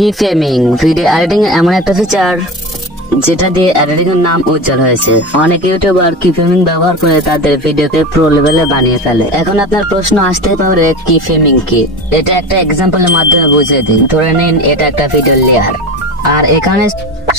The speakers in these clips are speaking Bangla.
কি ফ্রেমিং ভিডিও এডিটিং এমন একটা ফিচার যেটা দিয়ে এডিটিং এর নাম উজ্জ্বল হয়েছে। অনেক ইউটিউবার কি ফ্রেমিং ব্যবহার করে তাদের ভিডিওকে প্রো লেভেলে বানিয়ে ফেলে। এখন আপনার প্রশ্ন আসতে পারে কি ফ্রেমিং কি? এটা একটা এক্সাম্পলের মাধ্যমে বুঝিয়ে দিই। ধরে নিন এটা একটা ভিডিও লেয়ার, আর এখানে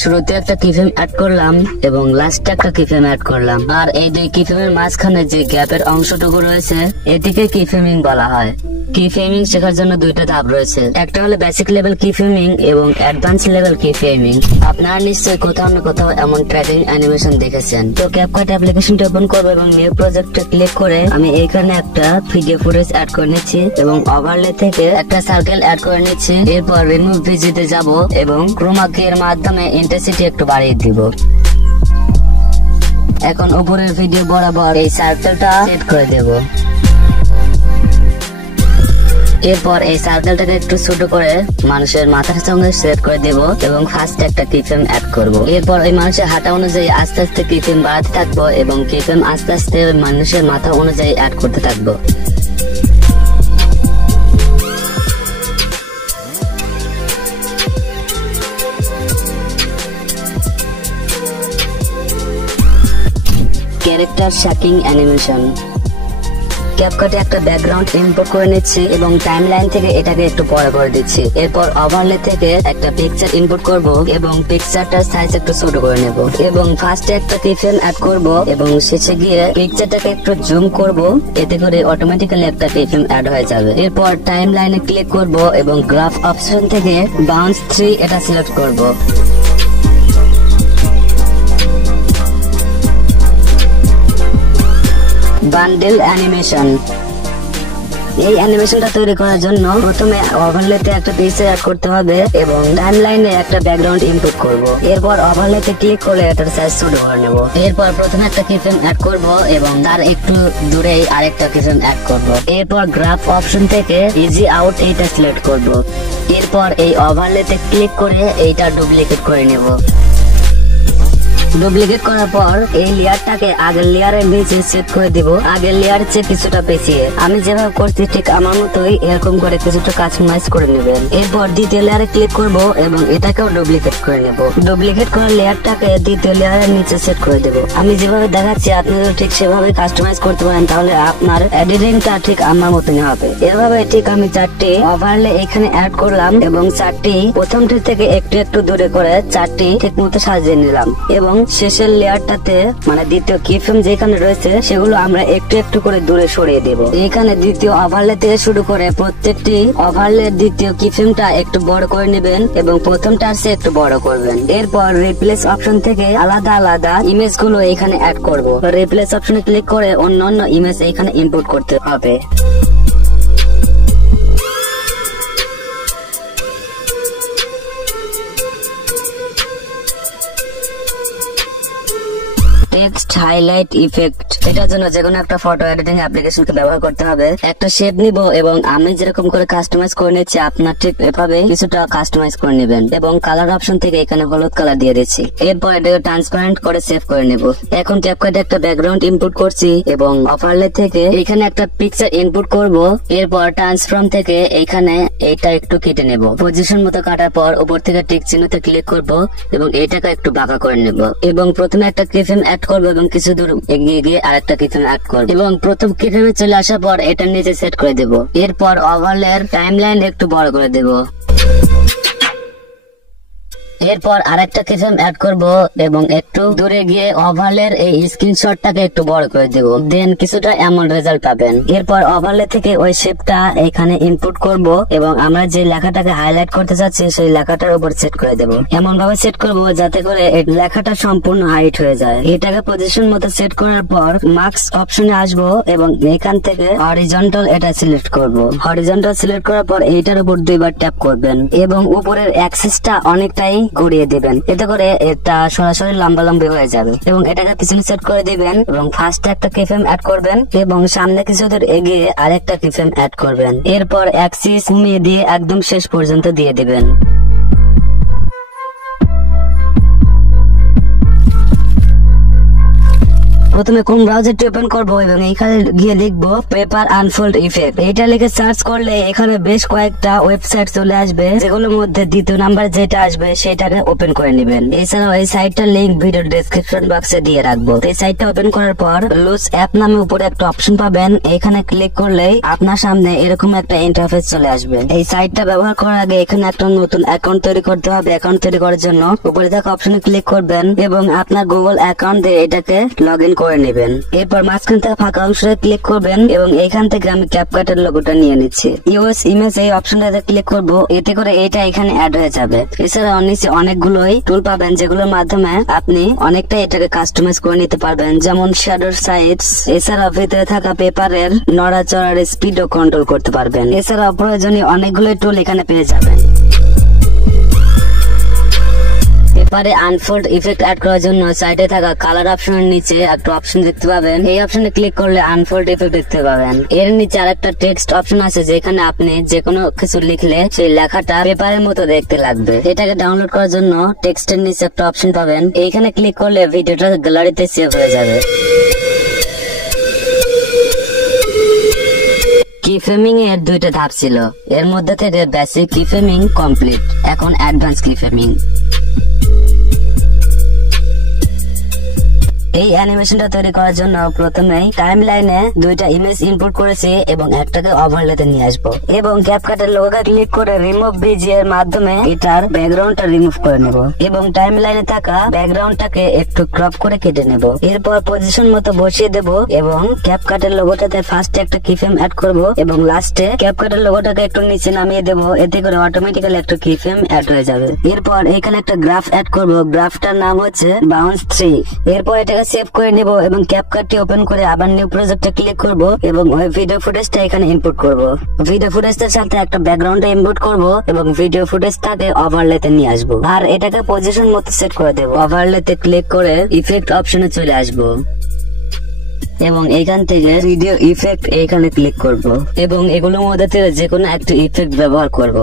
শুরুতে একটা কিফ্রেম অ্যাড করলাম এবং লাস্টে একটা কিফ্রেম অ্যাড করলাম, আর এই দুই কিফ্রেমের মাঝখানে যে গ্যাপের অংশটুকু রয়েছে এটিকে কিফ্রেমিং বলা হয়। কিফ্রেমিং শেখার জন্য দুইটা ধাপ রয়েছে, একটা হলো বেসিক লেভেল কিফ্রেমিং এবং অ্যাডভান্স লেভেল কিফ্রেমিং। আপনারা নিশ্চয়ই কোথাও না কোথাও এমন ট্র্যাকিং অ্যানিমেশন দেখেছেন। তো ক্যাপকাট অ্যাপ্লিকেশনটি ওপেন করবো এবং নিউ প্রজেক্টে ক্লিক করে আমি এখানে একটা ভিডিও ফুটেজ অ্যাড করে নিচ্ছি এবং ওভারলে থেকে একটা সার্কেল অ্যাড করে নিচ্ছি। এরপর রিমুভ ভিজিতে যাব এবং ক্রোমা কি এর মাধ্যমে ইন্টেন্সিটি একটু বাড়িয়ে দিব। এখন উপরের ভিডিও বরাবর এই সার্কেলটা সেট করে দেব। এরপর এই সার্কেলটাকে একটু ছোট করে মানুষের মাথার সঙ্গে সেট করে দেব এবং ফার্স্ট একটা কিফ্রেম অ্যাড করব। এরপর ওই মানুষের হাঁটা অনুযায়ী আস্তে আস্তে কিফ্রেম বাড়াতে থাকবো এবং কিফ্রেম আস্তে আস্তে মানুষের মাথা অনুযায়ী অ্যাড করতে থাকবো। Character shaking animation. ক্যাপকাটে একটা ব্যাকগ্রাউন্ড ইম্পোর্ট করে নিচ্ছি এবং টাইমলাইন থেকে এটাকে একটু বড় করে দিচ্ছি। এরপর ওভারলে থেকে একটা পিকচার ইনপুট করব এবং পিকচারটার সাইজ একটু ছোট করে নেব এবং ফার্স্টে একটা কিফ্রেম অ্যাড করব এবং শেষে গিয়ে পিকচারটাকে একটু জুম করব, এতে করে অটোমেটিক্যালি একটা কিফ্রেম অ্যাড হয়ে যাবে। এরপর টাইমলাইনে ক্লিক করব এবং গ্রাফ অপশন থেকে বাউন্স 3 এটা সিলেক্ট করব। Bundle animation. এই অ্যানিমেশনটা তৈরি করার জন্য প্রথমে ওভারলেতে একটা পিকচার অ্যাড করতে হবে এবং টাইমলাইনে একটা ব্যাকগ্রাউন্ড ইনপুট করব। এরপর ওভারলেতে ক্লিক করে এটার সাইজ ছোট করে নেব। এরপর প্রথমে একটা কিফ্রেম অ্যাড করব এবং তার একটু দূরেই আরেকটা কিফ্রেম অ্যাড করব। এরপর গ্রাফ অপশন থেকে ইজি আউট এইটা সিলেক্ট করব। এরপর এই ওভারলেতে ক্লিক করে এইটা ডুপ্লিকেট করে নেব। ডুপ্লিকেট করার পর এই লেয়ারটাকে আগের লেয়ারের নিচে সেট করে দিব, আগের লেয়ার চেয়ে কিছুটা পেছিয়ে। আমি যেভাবে করছি ঠিক আমার মতোই এরকম করে কিছুটা কাস্টমাইজ করে নেবেন। এরপর দ্বিতীয় লেয়ারে ক্লিক করব এবং এটাকেও ডুপ্লিকেট করে নেব। ডুপ্লিকেট করা লেয়ারটাকে দ্বিতীয় লেয়ারের নিচে সেট করে দেব। আমি যেভাবে দেখাচ্ছি আপনি যদি ঠিক সেভাবে কাস্টমাইজ করতে পারেন তাহলে আপনার এডিটিংটা ঠিক আমার মতনই হবে। এভাবে ঠিক আমি 4টি ওভারলে এখানে অ্যাড করলাম এবং 4টি প্রথমটি থেকে একটু একটু দূরে করে 4টি ঠিক মতো সাজিয়ে নিলাম এবং শেষের লেয়ারটাতে মানে দ্বিতীয় কিফ্রেম যেখানে রয়েছে সেগুলো আমরা একটু একটু করে দূরে সরিয়ে দেব। এখানে দ্বিতীয় ওভারলে থেকে শুরু করে প্রত্যেকটি ওভারলের দ্বিতীয় কিফ্রেমটা একটু বড় করে নেবেন এবং প্রথমটার চেয়ে একটু বড় করবেন। এরপর রিপ্লেস অপশন থেকে আলাদা আলাদা ইমেজ গুলো এখানে অ্যাড করব। রিপ্লেস অপশনে ক্লিক করে অন্য ইমেজ এখানে ইনপুট করতে হবে। Text highlight effect. এটার জন্য যেকোনো একটা ফটো এডিটিং অ্যাপ্লিকেশনকে ব্যবহার করতে হবে। একটা শেপ নিব এবং আমি যেরকম করে কাস্টমাইজ করে নিচ্ছি আপনার ঠিক এভাবে কিছুটা কাস্টমাইজ করে নেবেন এবং কালার অপশন থেকে এখানে হলুদ কালার দিয়ে দিচ্ছি। এরপর এটাকে ট্রান্সপারেন্ট করে সেভ করে নেব। এখন ক্যাপকাটে একটা ব্যাকগ্রাউন্ড ইনপুট করছি এবং ওভারলে থেকে এখানে একটা পিকচার ইনপুট করব। এরপর ট্রান্সফর্ম থেকে এখানে এটা একটু কেটে নেব। পজিশন মতো কাটার পর উপর থেকে টিক চিহ্নতে ক্লিক করব এবং এটাকে একটু বাঁকা করে নেব এবং প্রথমে একটা কিফ্রেম অ্যাড করব এবং কিছু দূর এগিয়ে গিয়ে আরেকটা কিফ্রেম অ্যাড করব এবং প্রথম কিফ্রেমে চলে আসার পর এটার নিচে সেট করে দেব। এরপর ওভারলের টাইমলাইন একটু বড় করে দেব। এরপর আরেকটা কিফ্রেম অ্যাড করব এবং একটু দূরে গিয়ে ওভারলের এই স্ক্রিনশটটাকে একটু বড় করে দেব। দেন কিছুটা এমন রেজাল্ট পাবেন। এরপর ওভারলে থেকে ওই শেপটা এখানে ইনপুট করব এবং আমরা যে লেখাটাকে হাইলাইট করতে চাচ্ছি সেই লেখাটার উপর সেট করে দেব। এমন ভাবে সেট করব যাতে করে এই লেখাটা সম্পূর্ণ হাইট হয়ে যায়। এটাকে পজিশন মতো সেট করার পর মার্কস অপশনে আসব এবং এখান থেকে হরিজন্টাল এটা সিলেক্ট করব। হরিজন্টাল সিলেক্ট করার পর এইটার উপর দুইবার ট্যাপ করবেন এবং উপরের অ্যাক্সিসটা অনেকটাই ঘুরিয়ে দিবেন, এতে করে এটা সরাসরি লম্বালম্বি হয়ে যাবে এবং এটাকে পিছনে সেট করে দিবেন এবং ফার্স্টে একটা কিফ্রেম অ্যাড করবেন এবং সামনে কিছু দূর এগিয়ে আরেকটা কিফ্রেম অ্যাড করবেন। এরপর অ্যাক্সিস কমিয়ে দিয়ে একদম শেষ পর্যন্ত দিয়ে দিবেন। প্রথমে কোন ব্রাউজারটি ওপেন করবো এবং এখানে গিয়ে লিখবো পেপার আনফোল্ড ইফেক্ট। এটা লিখে সার্চ করলে এখানে বেশ কয়েকটা ওয়েবসাইট চলে আসবে, যেগুলোর মধ্যে দ্বিতীয় নাম্বার যেটা আসবে সেটাকে ওপেন করে নেবেন। এছাড়াও এই সাইটটার লিঙ্ক ভিডিও ডেসক্রিপশন বক্সে দিয়ে রাখবো। এই সাইটটা ওপেন করার পর লুজ অ্যাপ নামে উপরে একটা অপশন পাবেন, এখানে ক্লিক করলেই আপনার সামনে এরকম একটা ইন্টারফেস চলে আসবে। এই সাইটটা ব্যবহার করার আগে এখানে একটা নতুন অ্যাকাউন্ট তৈরি করতে হবে। অ্যাকাউন্ট তৈরি করার জন্য উপরে থাকা অপশনে ক্লিক করবেন এবং আপনার গুগল অ্যাকাউন্ট দিয়ে এটাকে লগ ইন করে নেবেন। এরপর মাঝখান থেকে ফাঁকা অংশে ক্লিক করবেন এবং এখান থেকে আমি ক্যাপকাটের লোগোটা নিয়ে নিচ্ছি। ইউএস ইমেজ এই অপশনটাতে ক্লিক করব, এতে করে এটা এখানে অ্যাড হয়ে যাবে। এছাড়া নিচে অনেকগুলোই টুল পাবেন, যেগুলোর মাধ্যমে আপনি অনেকটা এটাকে কাস্টমাইজ করে নিতে পারবেন, যেমন শ্যাডোর সাইজ। এছাড়া ভিতরে থাকা পেপারের নড়াচড়ার স্পিডও কন্ট্রোল করতে পারবেন। এছাড়া প্রয়োজনীয় অনেকগুলো টুল এখানে পেয়ে যাবেন। পেপারে আনফোল্ড ইফেক্ট অ্যাড করার জন্য সাইডে থাকা কালার অপশনের নিচে একটা অপশন দেখতে পাবেন। এই অপশনে ক্লিক করলে আনফোল্ড ইফেক্ট দেখতে পাবেন। এর নিচে আরেকটা টেক্সট অপশন আছে, যেখানে আপনি যে কোনো কিছু লিখলে সেই লেখাটা পেপারের মতো দেখতে লাগবে। এটাকে ডাউনলোড করার জন্য টেক্সটের নিচে একটা অপশন পাবেন, এইখানে ক্লিক করলে ভিডিওটা গ্যালারিতে সেভ হয়ে যাবে। কিফ্রেমিং এর দুইটা ধাপ ছিল, এর মধ্যে থেকে বেসিক কিফ্রেমিং কমপ্লিট, এখন অ্যাডভান্স কিফ্রেমিং। এই অ্যানিমেশনটা তৈরি করার জন্য প্রথমেই টাইম লাইনে দুইটা ইমেজ ইনপুট করেছি এবং একটাকে ওভারলেতে নিয়ে আসবো এবং ক্যাপকাটের লোগোটা ক্লিক করে রিমুভ ব্রিজ এর মাধ্যমে এটার ব্যাকগ্রাউন্ডটা রিমুভ করে নেব এবং টাইম লাইনে থাকা ব্যাকগ্রাউন্ডটাকে একটু ক্রপ করে কেটে নেব। এরপর পজিশন মতো বসিয়ে দেব এবং ক্যাপকাটের লোগোটাতে ফার্স্টে একটা কিফ্রেম অ্যাড করব এবং লাস্টে ক্যাপকাটের লোগোটাকে একটু নিচে নামিয়ে দেব, এতে করে অটোমেটিক্যালি একটা কিফ্রেম অ্যাড হয়ে যাবে। এরপর এখানে একটা গ্রাফ অ্যাড করব, গ্রাফটার নাম হচ্ছে বাউন্স 3। এরপর এটাকে সেভ করে নিব এবং ক্যাপকাটটি ওপেন করে আবার নিউ প্রজেক্টে ক্লিক করব এবং ওই ভিডিও ফুটেজটা এখানে ইনপুট করব। ভিডিও ফুটেজটার সাথে একটা ব্যাকগ্রাউন্ড ইনপুট করব এবং ভিডিও ফুটেজটাকে ওভারলেতে নিয়ে আসবো আর এটাকে পজিশন মতো সেট করে দেব। ওভারলেতে ক্লিক করে ইফেক্ট অপশনে চলে আসবো এবং এখান থেকে ভিডিও ইফেক্ট এখানে ক্লিক করব এবং এগুলোর মধ্যে থেকে যে কোনো একটা ইফেক্ট ব্যবহার করব।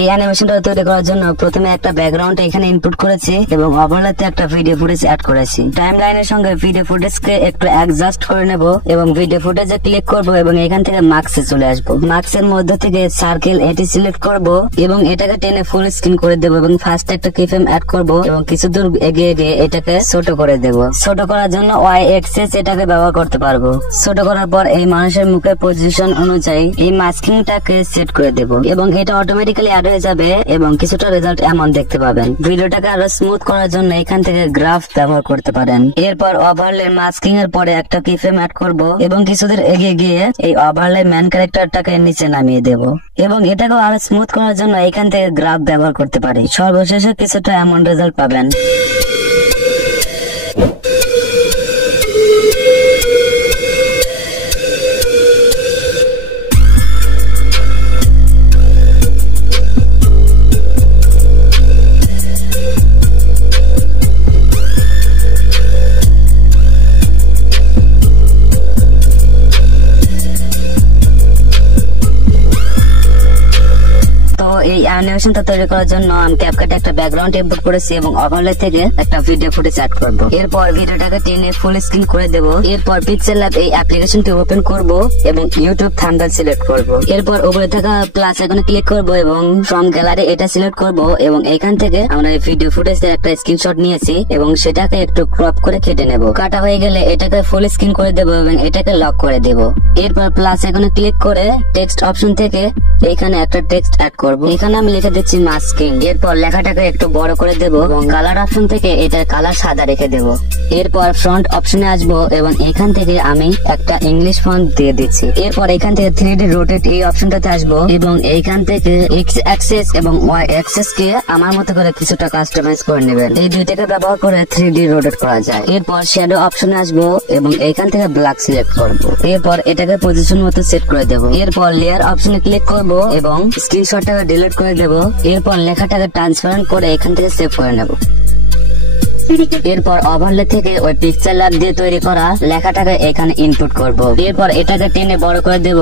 এই অ্যানিমেশনটা তৈরি করার জন্য প্রথমে একটা ব্যাকগ্রাউন্ড এখানে ইনপুট করেছি এবং ওভারলেতে একটা ভিডিও ফুটেজ অ্যাড করেছি। টাইম লাইনের সঙ্গে ভিডিও ফুটেজকে একটু অ্যাডজাস্ট করে নেব এবং ভিডিও ফুটেজে ক্লিক করব এবং এখান থেকে মার্কসে চলে আসবো। মার্কসের মধ্যে থেকে সার্কেল এটি সিলেক্ট করব এবং এটাকে টেনে ফুল স্ক্রিন করে দেব এবং ফার্স্ট একটা কিফ্রেম অ্যাড করব এবং কিছু দূর এগিয়ে গিয়ে এটাকে ছোট করে দেব। ছোট করার জন্য ওয়াই এক্সেস এটাকে ব্যবহার করতে পারবো। ছোট করার পর এই মানুষের মুখের পজিশন অনুযায়ী এই মাস্কিংটাকে সেট করে দেব এবং এটা অটোমেটিক্যালি অ্যাড হয়ে যাবে এবং কিছুটা রেজাল্ট এমন দেখতে পাবেন। ভিডিওটাকে আরো স্মুথ করার জন্য এখান থেকে গ্রাফ ব্যবহার করতে পারেন। এরপর ওভারলে মাস্কিং এর পরে একটা কিফ্রেম অ্যাড করব এবং কিছুদের এগিয়ে গিয়ে এই ওভারলে ম্যান ক্যারেক্টারটাকে নিচে নামিয়ে দেব এবং এটাকেও আরো স্মুথ করার জন্য এখান থেকে গ্রাফ ব্যবহার করতে পারি। সর্বশেষে কিছুটা এমন রেজাল্ট পাবেন। এই অ্যানিমেশনটা তৈরি করার জন্য আমি ক্যাপকাটে একটা ব্যাকগ্রাউন্ড ইনপুট করেছি এবং ওভারলে থেকে একটা ভিডিও ফুটেজ অ্যাড করব। এরপর ভিডিওটাকে টেনে ফুল স্ক্রিন করে দেব। এরপর পিক্সেল ল্যাব এই অ্যাপ্লিকেশনটি ওপেন করব এবং ইউটিউব থাম্বনেল সিলেক্ট করব। এরপর উপরে থাকা প্লাস আইকনে ক্লিক করব এবং ফ্রম গ্যালারি এটা সিলেক্ট করব এবং এখান থেকে আমরা এই ভিডিও ফুটেজের একটা স্ক্রিনশট নিয়েছি এবং সেটাকে একটু ক্রপ করে কেটে নেব। কাটা হয়ে গেলে এটাকে ফুল স্ক্রিন করে দেব এবং এটাকে লক করে দেব। এরপর প্লাস আইকনে ক্লিক করে টেক্সট অপশন থেকে এখানে একটা টেক্সট অ্যাড করব। এখানে আমি লিখে দিচ্ছি মাস্কিং। এরপর লেখাটাকে একটু বড় করে দেব এবং কালার অপশন থেকে এটা কালার সাদা রেখে দেব। এরপর ফ্রন্ট অপশনে আসবো এবং এখান থেকে আমি একটা ইংলিশ ফন্ট দিয়ে দিচ্ছি। এরপর এখান থেকে 3D রোটেট এই অপশনটাতে আসবো এবং এইখান থেকে এক্স অ্যাক্সেস এবং ওয়াই অ্যাক্সেস কে আমার মতো করে কিছুটা কাস্টমাইজ করে নেবেন। এই দুইটাকে ব্যবহার করে 3D রোটেট করা যায়। এরপর শ্যাডো অপশনে আসবো এবং এইখান থেকে ব্ল্যাক সিলেক্ট করবো। এরপর এটাকে পজিশন মতো সেট করে দেবো। এরপর লেয়ার অপশনে ক্লিক করবো এবং স্ক্রিনশটটাকে ডিলিট করে দেব। এরপর লেখাটাকে ট্রান্সপারেন্ট করে এখান থেকে সেভ করে নেব। এরপর ওভারলে থেকে ওই পিকচার ল্যাব দিয়ে তৈরি করা লেখাটাকে এখানে ইনপুট করব। এরপর এটাকে টেনে বড় করে দেব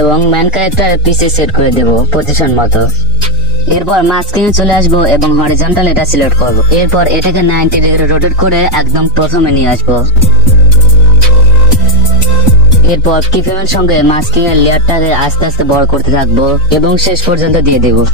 এবং ম্যান ক্যারেক্টার পিছে সেট করে দেব পজিশন মতো। এরপর মাঝখানে চলে আসবো এবং হরিজন্টাল এটা সিলেক্ট করব। এরপর এটাকে 90 ডিগ্রি রোটেট করে একদম প্রথমে নিয়ে আসবো। এরপর কিফ্রেমের সঙ্গে মাস্কিং এর লেয়ারটাকে আস্তে আস্তে বড় করতে থাকবো এবং শেষ পর্যন্ত দিয়ে দেবো।